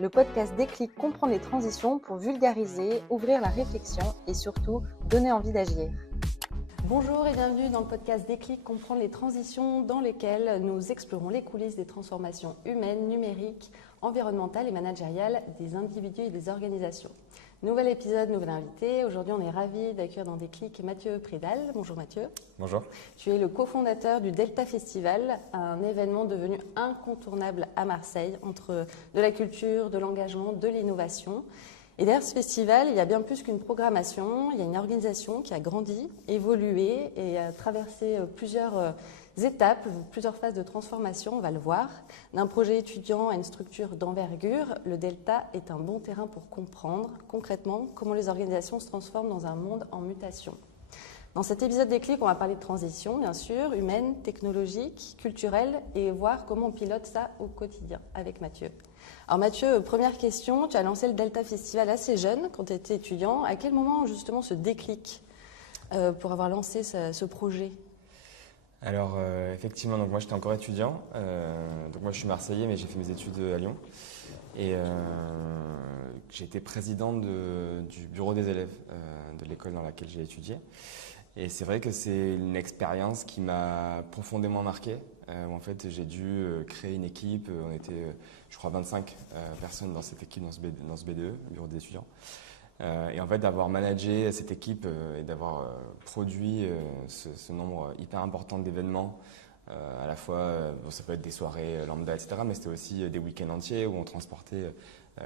le podcast Déclic comprend les transitions pour vulgariser, ouvrir la réflexion et surtout donner envie d'agir. Bonjour et bienvenue dans le podcast Déclic comprendre les transitions dans lesquelles nous explorons les coulisses des transformations humaines, numériques, environnementales et managériales des individus et des organisations. Nouvel épisode, nouvel invité. Aujourd'hui, on est ravis d'accueillir dans Déclic Mathieu Prédal. Bonjour Mathieu. Bonjour. Tu es le cofondateur du Delta Festival, un événement devenu incontournable à Marseille entre de la culture, de l'engagement, de l'innovation. Et derrière ce festival, il y a bien plus qu'une programmation, il y a une organisation qui a grandi, évolué et a traversé plusieurs étapes, plusieurs phases de transformation, on va le voir. D'un projet étudiant à une structure d'envergure, le Delta est un bon terrain pour comprendre concrètement comment les organisations se transforment dans un monde en mutation. Dans cet épisode Déclic, on va parler de transition, bien sûr, humaine, technologique, culturelle, et voir comment on pilote ça au quotidien avec Mathieu. Alors Mathieu, première question, tu as lancé le Delta Festival assez jeune, quand tu étais étudiant. À quel moment justement ce déclic pour avoir lancé ce projet ? Alors effectivement, donc moi j'étais encore étudiant, donc moi je suis marseillais mais j'ai fait mes études à Lyon et j'ai été président du bureau des élèves de l'école dans laquelle j'ai étudié. Et c'est vrai que c'est une expérience qui m'a profondément marqué, où en fait j'ai dû créer une équipe, on était je crois 25 personnes dans cette équipe, dans ce BDE, le bureau des étudiants. Et en fait, d'avoir managé cette équipe et d'avoir produit ce nombre hyper important d'événements, à la fois, ça peut être des soirées lambda, etc., mais c'était aussi des week-ends entiers où on transportait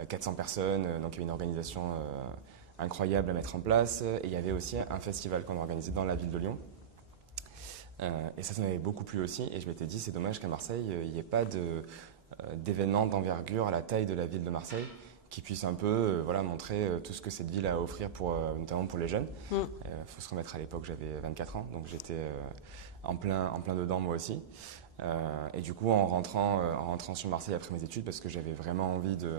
400 personnes, donc il y avait une organisation incroyable à mettre en place. Et il y avait aussi un festival qu'on organisait dans la ville de Lyon. Et ça m'avait beaucoup plu aussi. Et je m'étais dit, c'est dommage qu'à Marseille, il n'y ait pas d'événements d'envergure à la taille de la ville de Marseille, qui puisse un peu montrer tout ce que cette ville a à offrir, notamment pour les jeunes. Il faut se remettre à l'époque, j'avais 24 ans, donc j'étais en plein dedans moi aussi. Et du coup, en rentrant sur Marseille après mes études, parce que j'avais vraiment envie de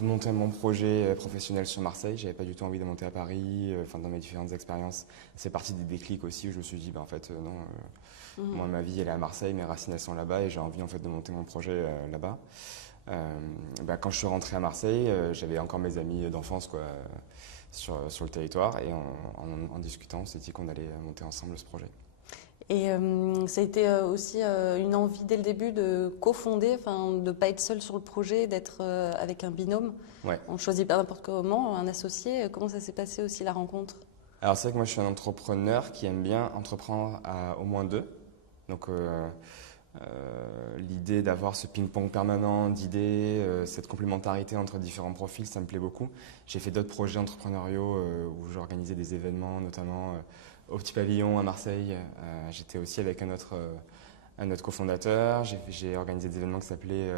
monter mon projet professionnel sur Marseille, j'avais pas du tout envie de monter à Paris, dans mes différentes expériences. C'est parti des déclics aussi où je me suis dit, moi ma vie elle est à Marseille, mes racines elles sont là-bas et j'ai envie en fait de monter mon projet là-bas. Quand je suis rentré à Marseille, j'avais encore mes amis d'enfance sur le territoire et en discutant, on s'est dit qu'on allait monter ensemble ce projet. Et ça a été aussi une envie dès le début de cofonder, de ne pas être seul sur le projet, d'être avec un binôme. Ouais. On ne choisit pas n'importe comment, un associé. Comment ça s'est passé aussi la rencontre ? Alors c'est vrai que moi je suis un entrepreneur qui aime bien entreprendre à au moins deux. Donc l'idée d'avoir ce ping-pong permanent d'idées, cette complémentarité entre différents profils, ça me plaît beaucoup. J'ai fait d'autres projets entrepreneuriaux où j'organisais des événements, notamment au Petit Pavillon à Marseille. J'étais aussi avec un autre cofondateur. J'ai organisé des événements qui s'appelaient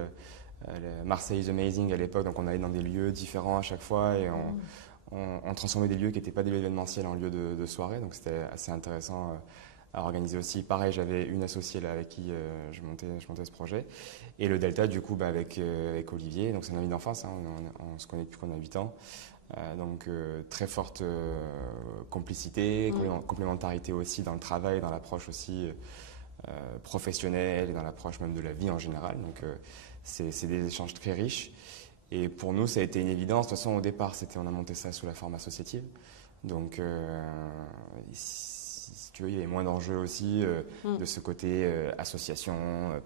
Marseille is Amazing à l'époque. Donc on allait dans des lieux différents à chaque fois et on transformait des lieux qui n'étaient pas des lieux événementiels en lieux de soirée. Donc c'était assez intéressant à organiser aussi. Pareil, j'avais une associée là avec qui je montais ce projet. Et le Delta, du coup, avec Olivier, donc c'est un ami d'enfance, on se connaît depuis qu'on a 8 ans. Donc très forte complicité, complémentarité aussi dans le travail, dans l'approche aussi professionnelle et dans l'approche même de la vie en général. Donc c'est des échanges très riches. Et pour nous, ça a été une évidence. De toute façon, au départ, on a monté ça sous la forme associative. Donc si tu veux, il y avait moins d'enjeux aussi de ce côté association,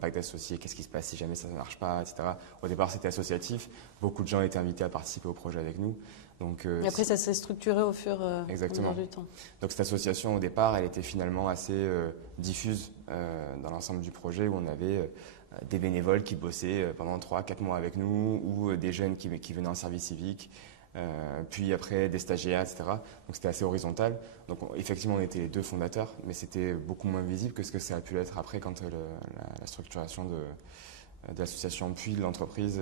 pacte d'associés, qu'est-ce qui se passe si jamais ça ne marche pas, etc. Au départ, c'était associatif. Beaucoup de gens étaient invités à participer au projet avec nous. Donc, et après, ça s'est structuré au fur exactement. du temps. Donc cette association, au départ, elle était finalement assez diffuse dans l'ensemble du projet où on avait des bénévoles qui bossaient pendant 3-4 mois avec nous ou des jeunes qui venaient en service civique. Puis après des stagiaires, etc. Donc c'était assez horizontal. Donc effectivement on était les deux fondateurs, mais c'était beaucoup moins visible que ce que ça a pu l'être après quand la structuration de l'association puis de l'entreprise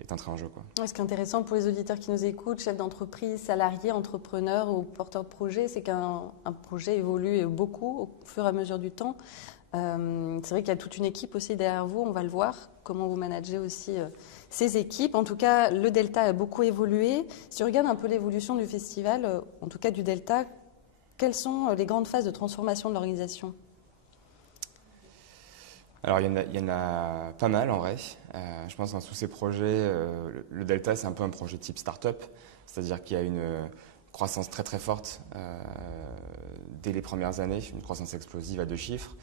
est entrée en jeu. Ce qui est intéressant pour les auditeurs qui nous écoutent, chefs d'entreprise, salariés, entrepreneurs ou porteurs de projets, c'est qu'un projet évolue beaucoup au fur et à mesure du temps. C'est vrai qu'il y a toute une équipe aussi derrière vous, on va le voir, comment vous managez aussi ces équipes. En tout cas, le Delta a beaucoup évolué. Si tu regardes un peu l'évolution du festival, en tout cas du Delta, quelles sont les grandes phases de transformation de l'organisation ? Alors, il y en a pas mal en vrai. Je pense que dans tous ces projets, le Delta, c'est un peu un projet type start-up, c'est-à-dire qu'il y a une croissance très très forte dès les premières années, une croissance explosive à 2 chiffres.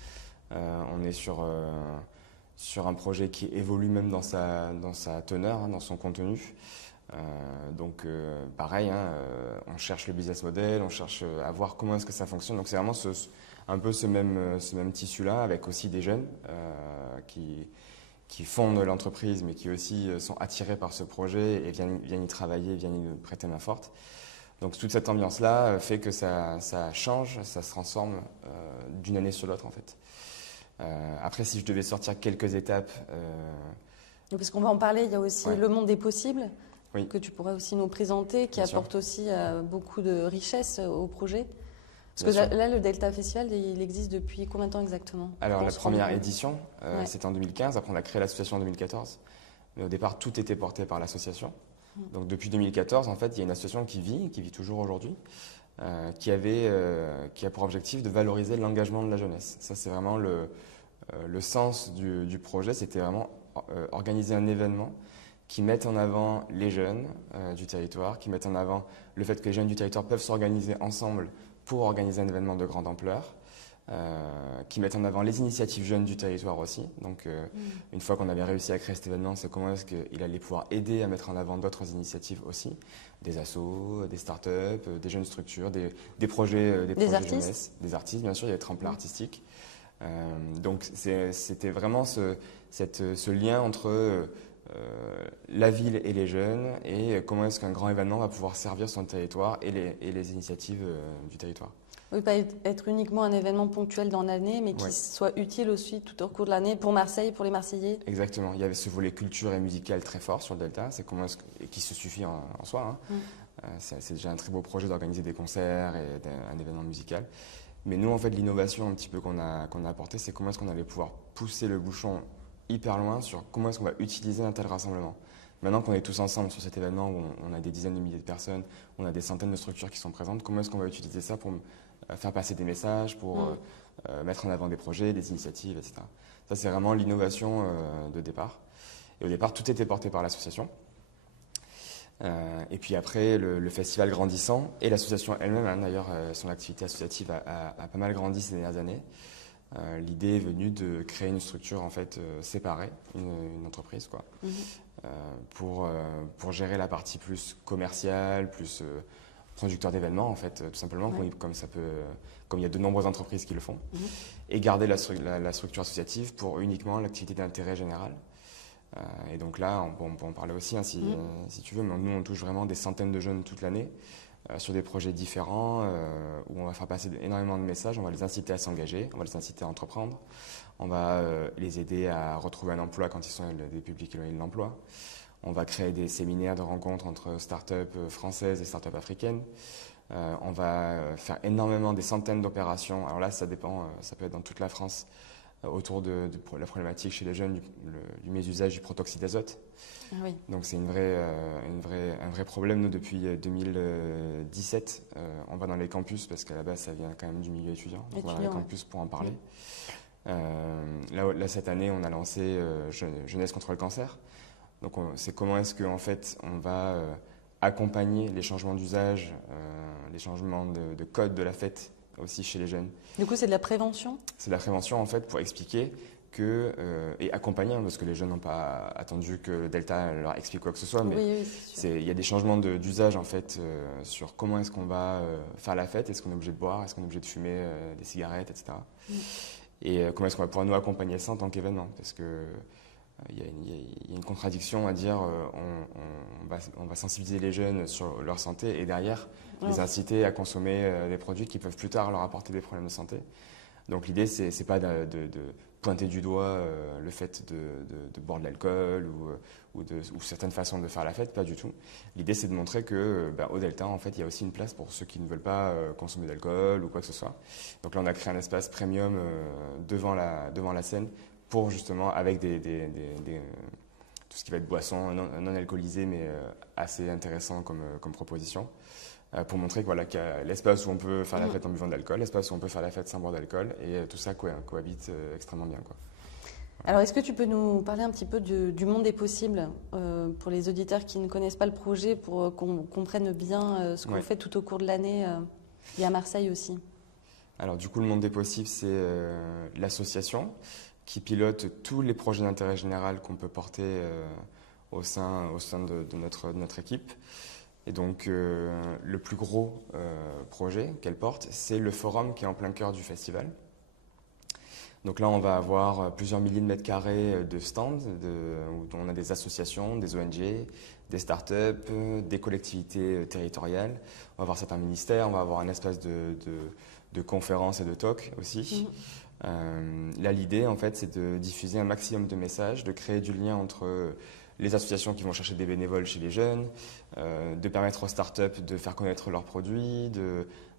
On est sur un projet qui évolue même dans sa teneur, hein, dans son contenu. Donc pareil, hein, on cherche le business model, on cherche à voir comment est-ce que ça fonctionne. Donc c'est vraiment un peu ce même tissu-là, avec aussi des jeunes qui fondent l'entreprise, mais qui aussi sont attirés par ce projet et viennent y travailler, viennent y prêter main forte. Donc toute cette ambiance-là fait que ça change, ça se transforme d'une année sur l'autre en fait. Après, si je devais sortir quelques étapes... Parce qu'on va en parler, il y a aussi Ouais. le monde des possibles, Oui. que tu pourrais aussi nous présenter, qui Bien sûr. apporte aussi beaucoup de richesse au projet. Parce Bien que sûr. là, le Delta Festival, il existe depuis combien de temps exactement? Alors Pour la se rendre première compte. édition, Ouais. c'était en 2015, après on a créé l'association en 2014. Mais au départ, tout était porté par l'association. Donc depuis 2014, en fait, il y a une association qui vit toujours aujourd'hui, qui a pour objectif de valoriser l'engagement de la jeunesse. Ça, c'est vraiment le sens du projet, c'était vraiment organiser un événement qui mette en avant les jeunes du territoire, qui mette en avant le fait que les jeunes du territoire peuvent s'organiser ensemble pour organiser un événement de grande ampleur, qui mettent en avant les initiatives jeunes du territoire aussi. Donc une fois qu'on avait réussi à créer cet événement, c'est comment est-ce qu'il allait pouvoir aider à mettre en avant d'autres initiatives aussi, des assos, des startups, des jeunes structures, des projets, Des artistes. jeunesse, des artistes, bien sûr, il y a des tremplins artistiques. Donc c'était vraiment ce lien entre la ville et les jeunes et comment est-ce qu'un grand événement va pouvoir servir son territoire et les initiatives du territoire. Oui, pas être uniquement un événement ponctuel dans l'année, mais qui Ouais. soit utile aussi tout au cours de l'année pour Marseille, pour les Marseillais. Exactement, il y avait ce volet culture et musical très fort sur le Delta, c'est et qui se suffit en soi. Hein. C'est déjà un très beau projet d'organiser des concerts et un événement musical. Mais nous, en fait, l'innovation un petit peu qu'on a apportée, c'est comment est-ce qu'on allait pouvoir pousser le bouchon hyper loin sur comment est-ce qu'on va utiliser un tel rassemblement. Maintenant qu'on est tous ensemble sur cet événement où on a des dizaines de milliers de personnes, on a des centaines de structures qui sont présentes, comment est-ce qu'on va utiliser ça pour faire passer des messages, pour mettre en avant des projets, des initiatives, etc. Ça, c'est vraiment l'innovation de départ. Et au départ, tout était porté par l'association. Et puis après, le festival grandissant, et l'association elle-même, hein, d'ailleurs, son activité associative a pas mal grandi ces dernières années. L'idée est venue de créer une structure en fait séparée, une entreprise, quoi, pour gérer la partie plus commerciale, plus producteur d'événements, en fait, tout simplement, Ouais. comme il y a de nombreuses entreprises qui le font, et garder la structure associative pour uniquement l'activité d'intérêt général. Et donc là, on peut en parler aussi, hein, si tu veux, mais nous, on touche vraiment des centaines de jeunes toute l'année sur des projets différents où on va faire passer énormément de messages, on va les inciter à s'engager, on va les inciter à entreprendre, on va les aider à retrouver un emploi quand ils sont des publics éloignés de l'emploi. On va créer des séminaires de rencontres entre startups françaises et startups africaines. On va faire énormément des centaines d'opérations. Alors là, ça dépend, ça peut être dans toute la France, autour de la problématique chez les jeunes du mésusage du protoxyde d'azote. Ah oui. Donc c'est un vrai problème. Nous, depuis 2017, on va dans les campus, parce qu'à la base, ça vient quand même du milieu étudiant. Donc on va dans les campus pour en parler. Là, cette année, on a lancé Jeunesse contre le cancer. Donc c'est comment est-ce qu'en fait, on va accompagner les changements d'usage, les changements de code de la fête aussi chez les jeunes. Du coup, c'est de la prévention? C'est de la prévention en fait pour expliquer et accompagner, hein, parce que les jeunes n'ont pas attendu que Delta leur explique quoi que ce soit, mais Oui, c'est sûr. il y a des changements d'usage en fait sur comment est-ce qu'on va faire la fête, est-ce qu'on est obligé de boire, est-ce qu'on est obligé de fumer des cigarettes, etc. Et comment est-ce qu'on va pouvoir nous accompagner ça en tant qu'événement, parce que il y a une contradiction à dire on va sensibiliser les jeunes sur leur santé et derrière les inciter à consommer des produits qui peuvent plus tard leur apporter des problèmes de santé. Donc l'idée, c'est pas de pointer du doigt le fait de boire de l'alcool ou certaines façons de faire la fête, pas du tout. L'idée, c'est de montrer que au Delta, en fait, il y a aussi une place pour ceux qui ne veulent pas consommer d'alcool ou quoi que ce soit. Donc là, on a créé un espace premium devant la scène pour justement, avec tout ce qui va être boisson non alcoolisé, mais assez intéressant comme proposition. Pour montrer qu'il y a l'espace où on peut faire la fête en buvant de l'alcool, l'espace où on peut faire la fête sans boire d'alcool, et tout ça cohabite extrêmement bien, quoi. Alors, est-ce que tu peux nous parler un petit peu du monde des possibles pour les auditeurs qui ne connaissent pas le projet, pour qu'on comprenne bien ce qu'on fait tout au cours de l'année et à Marseille aussi? Alors du coup, le monde des possibles, c'est l'association qui pilote tous les projets d'intérêt général qu'on peut porter au sein de notre équipe. Et donc, le plus gros projet qu'elle porte, c'est le forum qui est en plein cœur du festival. Donc là, on va avoir plusieurs milliers de mètres carrés de stands où on a des associations, des ONG, des startups, des collectivités territoriales. On va avoir certains ministères, on va avoir un espace de conférences et de talks aussi. Là, l'idée, en fait, c'est de diffuser un maximum de messages, de créer du lien entre les associations qui vont chercher des bénévoles chez les jeunes, de permettre aux startups de faire connaître leurs produits,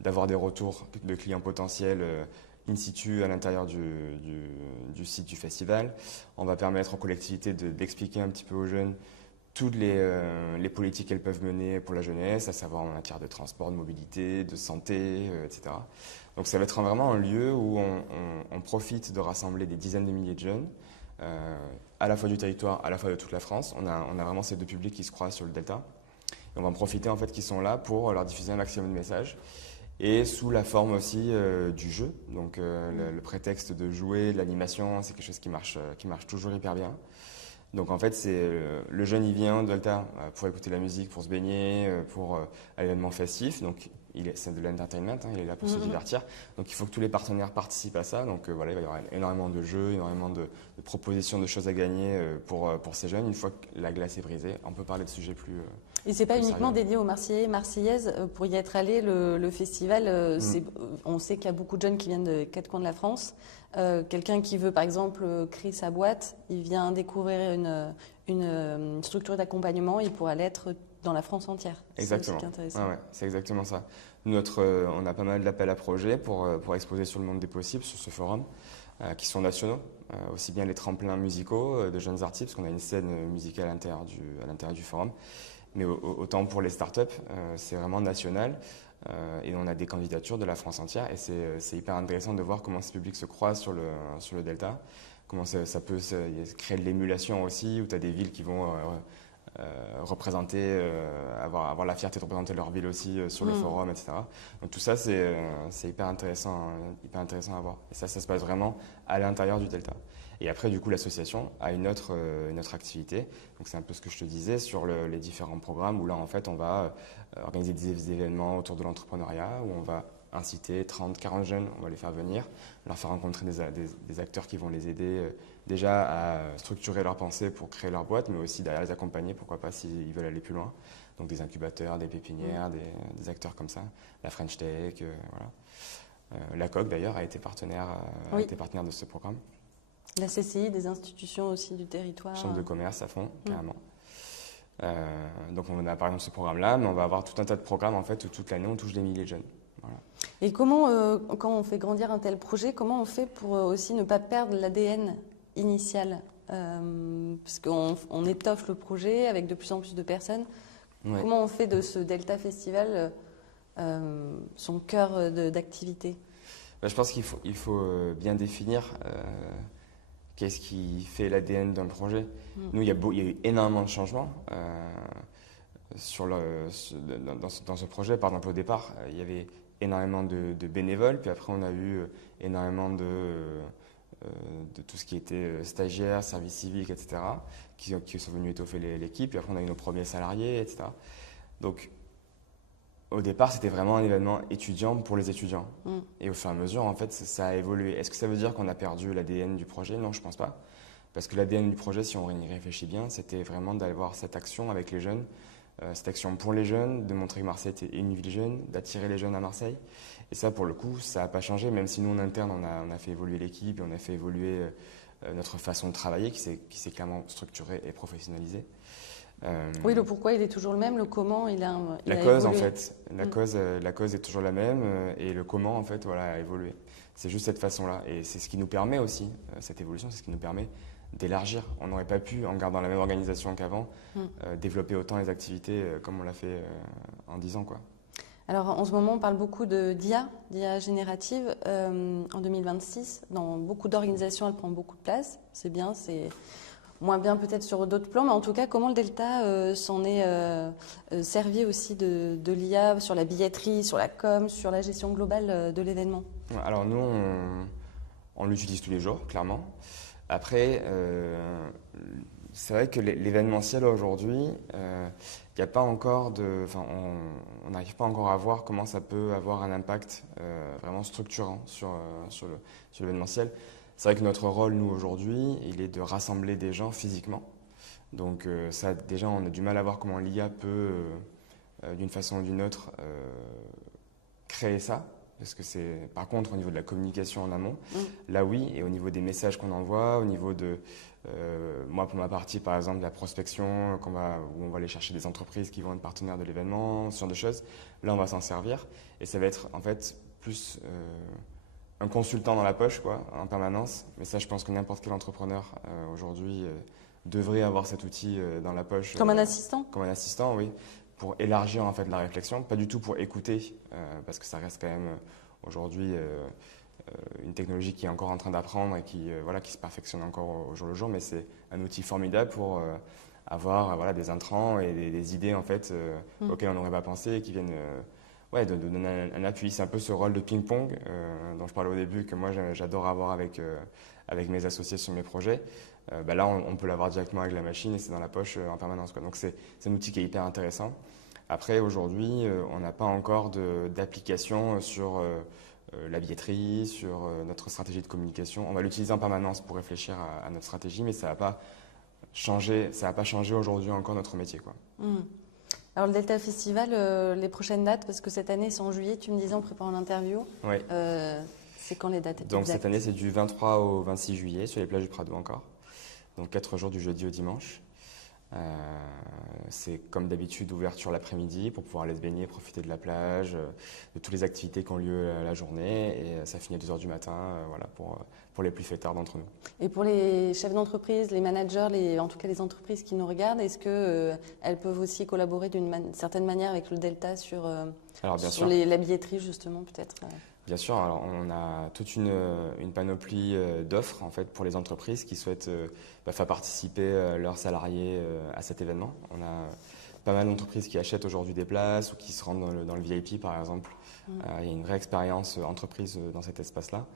d'avoir des retours de clients potentiels in situ à l'intérieur du site du festival. On va permettre aux collectivités d'expliquer un petit peu aux jeunes toutes les politiques qu'elles peuvent mener pour la jeunesse, à savoir en matière de transport, de mobilité, de santé, etc. Donc ça va être vraiment un lieu où on profite de rassembler des dizaines de milliers de jeunes, à la fois du territoire, à la fois de toute la France. On a vraiment ces deux publics qui se croisent sur le Delta. Et on va en profiter en fait qu'ils sont là pour leur diffuser un maximum de messages. Et sous la forme aussi du jeu. Donc le prétexte de jouer, de l'animation, c'est quelque chose qui marche toujours hyper bien. Donc en fait, c'est le jeune, il vient de Delta pour écouter la musique, pour se baigner, pour à l'événement festif. Donc c'est de l'entertainment, il est là pour se divertir. Donc il faut que tous les partenaires participent à ça. Donc voilà, il va y avoir énormément de jeux, énormément de propositions de choses à gagner pour ces jeunes. Une fois que la glace est brisée, on peut parler de sujets plus et c'est pas uniquement dédié aux Marseillais et Marseillaises. Pour y être allé, le festival, on sait qu'il y a beaucoup de jeunes qui viennent des quatre coins de la France. Quelqu'un qui veut, par exemple, créer sa boîte, il vient découvrir une structure d'accompagnement, il pourra l'être dans la France entière. Exactement. C'est intéressant. Ouais, c'est exactement ça. On a pas mal d'appels à projets pour exposer sur le monde des possibles, sur ce forum, qui sont nationaux. Aussi bien les tremplins musicaux de jeunes artistes, parce qu'on a une scène musicale à l'intérieur du forum. Mais autant pour les startups, c'est vraiment national. Et on a des candidatures de la France entière. Et c'est hyper intéressant de voir comment ce public se croise sur le Delta. Comment ça peut créer de l'émulation aussi, où tu as des villes qui vont représenter, avoir la fierté de représenter leur ville aussi sur le forum, etc. Donc tout ça, c'est hyper intéressant à voir. Et ça se passe vraiment à l'intérieur du Delta. Et après, du coup, l'association a une autre activité. Donc, c'est un peu ce que je te disais sur les différents programmes où là, en fait, on va organiser des événements autour de l'entrepreneuriat, où on va inciter 30, 40 jeunes, on va les faire venir, leur faire rencontrer des acteurs qui vont les aider déjà à structurer leurs pensées pour créer leur boîte, mais aussi derrière les accompagner, pourquoi pas, s'ils veulent aller plus loin. Donc, des incubateurs, des pépinières, des acteurs comme ça, la French Tech, voilà. La COQ, d'ailleurs, a été partenaire de ce programme. La CCI, des institutions aussi du territoire. Chambre de commerce à fond, carrément. Donc on a par exemple ce programme-là, mais on va avoir tout un tas de programmes en fait où toute l'année on touche des milliers de jeunes. Voilà. Et comment, quand on fait grandir un tel projet, comment on fait pour aussi ne pas perdre l'ADN initial parce qu'on étoffe le projet avec de plus en plus de personnes. Ouais. Comment on fait de ce Delta Festival son cœur d'activité? Je pense qu'il faut bien définir qu'est-ce qui fait l'ADN d'un projet. Nous, il y a eu énormément de changements dans ce projet. Par exemple, au départ, il y avait énormément de bénévoles, puis après, on a eu énormément de tout ce qui était stagiaires, service civique, etc., qui sont venus étoffer l'équipe. Puis après, on a eu nos premiers salariés, etc. Donc, au départ, c'était vraiment un événement étudiant pour les étudiants. Et au fur et à mesure, en fait, ça a évolué. Est-ce que ça veut dire qu'on a perdu l'ADN du projet? Non, je ne pense pas. Parce que l'ADN du projet, si on y réfléchit bien, c'était vraiment d'avoir cette action avec les jeunes, cette action pour les jeunes, de montrer que Marseille était une ville jeune, d'attirer les jeunes à Marseille. Et ça, pour le coup, ça n'a pas changé, même si nous, en interne, on a fait évoluer l'équipe et on a fait évoluer notre façon de travailler qui s'est clairement structurée et professionnalisée. Oui, le pourquoi, il est toujours le même, le comment, il a cause, évolué. En fait, la cause est toujours la même et le comment, en fait, voilà, a évolué. C'est juste cette façon-là. Et c'est ce qui nous permet aussi, cette évolution, c'est ce qui nous permet d'élargir. On n'aurait pas pu, en gardant la même organisation qu'avant, développer autant les activités comme on l'a fait en 10 ans, quoi. Alors en ce moment, on parle beaucoup d'IA générative en 2026. Dans beaucoup d'organisations, elle prend beaucoup de place. C'est bien, c'est moins bien peut-être sur d'autres plans, mais en tout cas, comment le Delta s'en est servi aussi de l'IA sur la billetterie, sur la com, sur la gestion globale de l'événement? Alors nous, on l'utilise tous les jours, clairement. Après, c'est vrai que l'événementiel aujourd'hui, il n'y a pas encore on n'arrive pas encore à voir comment ça peut avoir un impact vraiment structurant sur l'événementiel. C'est vrai que notre rôle, nous, aujourd'hui, il est de rassembler des gens physiquement. Donc ça, déjà, on a du mal à voir comment l'IA peut, d'une façon ou d'une autre, créer ça. Parce que c'est, par contre, au niveau de la communication en amont, là oui, et au niveau des messages qu'on envoie, au niveau de, moi pour ma partie, par exemple, de la prospection, où on va aller chercher des entreprises qui vont être partenaires de l'événement, ce genre de choses, là on va s'en servir. Et ça va être en fait plus un consultant dans la poche, quoi, en permanence. Mais ça, je pense que n'importe quel entrepreneur aujourd'hui devrait avoir cet outil dans la poche. Comme un assistant? Comme un assistant, oui. Pour élargir en fait la réflexion, pas du tout pour écouter, parce que ça reste quand même aujourd'hui une technologie qui est encore en train d'apprendre et qui se perfectionne encore au jour le jour, mais c'est un outil formidable pour avoir des intrants et des idées en fait auxquelles on n'aurait pas pensé et qui viennent de donner un appui. C'est un peu ce rôle de ping-pong dont je parlais au début, que moi j'adore avoir avec mes associés sur mes projets. Là, on peut l'avoir directement avec la machine et c'est dans la poche en permanence, quoi. Donc c'est un outil qui est hyper intéressant. Après, aujourd'hui, on n'a pas encore d'application sur la billetterie, sur notre stratégie de communication. On va l'utiliser en permanence pour réfléchir à notre stratégie, mais ça va pas changer aujourd'hui encore notre métier, quoi. Alors le Delta Festival, les prochaines dates, parce que cette année c'est en juillet, tu me disais en préparant l'interview. Oui. C'est quand les dates Donc exactes? cette année, c'est du 23 au 26 juillet sur les plages du Prado encore. Donc 4 jours du jeudi au dimanche. C'est comme d'habitude ouverture l'après-midi pour pouvoir aller se baigner, profiter de la plage, de toutes les activités qui ont lieu la journée. Et ça finit à 2h du matin pour les plus fêtards d'entre nous. Et pour les chefs d'entreprise, les managers, en tout cas les entreprises qui nous regardent, est-ce qu'elles peuvent aussi collaborer d'une certaine manière avec le Delta sur la billetterie justement peut-être? Bien sûr, alors on a toute une panoplie d'offres en fait pour les entreprises qui souhaitent faire participer leurs salariés à cet événement. On a pas mal d'entreprises qui achètent aujourd'hui des places ou qui se rendent dans le VIP par exemple. Il y a une vraie expérience entreprise dans cet espace-là.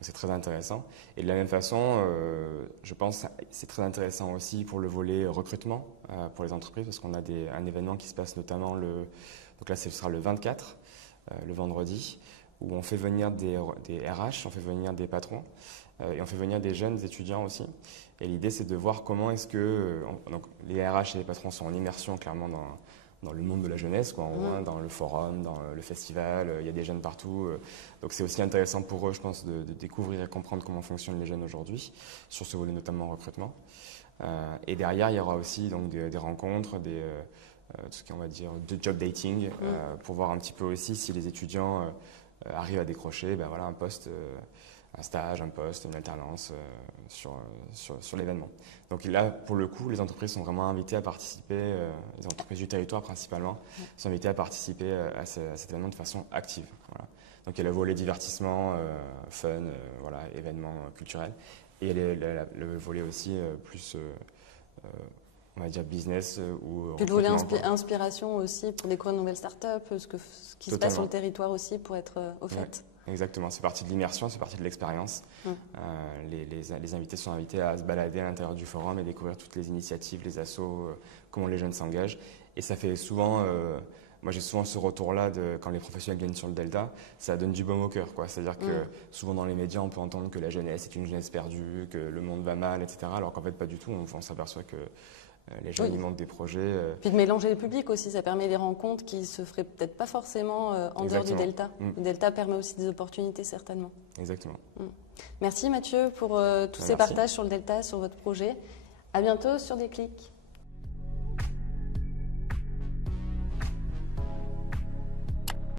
C'est très intéressant. Et de la même façon, je pense que c'est très intéressant aussi pour le volet recrutement pour les entreprises parce qu'on a un événement qui se passe notamment donc là ce sera le 24, le vendredi, où on fait venir des RH, on fait venir des patrons et on fait venir des jeunes étudiants aussi. Et l'idée, c'est de voir comment est-ce que donc les RH et les patrons sont en immersion clairement dans le monde de la jeunesse, quoi, dans le forum, dans le festival, il y a des jeunes partout. Donc c'est aussi intéressant pour eux, je pense, de découvrir et comprendre comment fonctionnent les jeunes aujourd'hui, sur ce volet notamment recrutement. Et derrière, il y aura aussi donc, des rencontres, tout ce qu'on va dire de job dating, pour voir un petit peu aussi si les étudiants arrivent à décrocher un poste, un stage, un poste, une alternance sur l'événement. Donc là, pour le coup, les entreprises sont vraiment invitées à participer, les entreprises du territoire principalement, sont invitées à participer à cet événement de façon active. Voilà. Donc il y a le volet divertissement, fun, événement culturel, et le volet aussi plus, on va dire business ou puis le volet inspiration aussi pour découvrir de nouvelles startups, ce qui se passe sur le territoire aussi pour être au fait. Ouais. Exactement, c'est partie de l'immersion, c'est partie de l'expérience. Les invités sont invités à se balader à l'intérieur du forum et découvrir toutes les initiatives, les assos, comment les jeunes s'engagent. Et ça fait souvent, moi j'ai souvent ce retour-là quand les professionnels viennent sur le Delta, ça donne du baume au cœur, quoi. C'est-à-dire que souvent dans les médias, on peut entendre que la jeunesse est une jeunesse perdue, que le monde va mal, etc. Alors qu'en fait pas du tout, on s'aperçoit que les jeunes, ils montent des projets. Puis de mélanger les publics aussi, ça permet des rencontres qui se feraient peut-être pas forcément en dehors du Delta. Le Delta permet aussi des opportunités certainement. Exactement. Merci Mathieu pour tous ces partages sur le Delta, sur votre projet. À bientôt sur Déclic.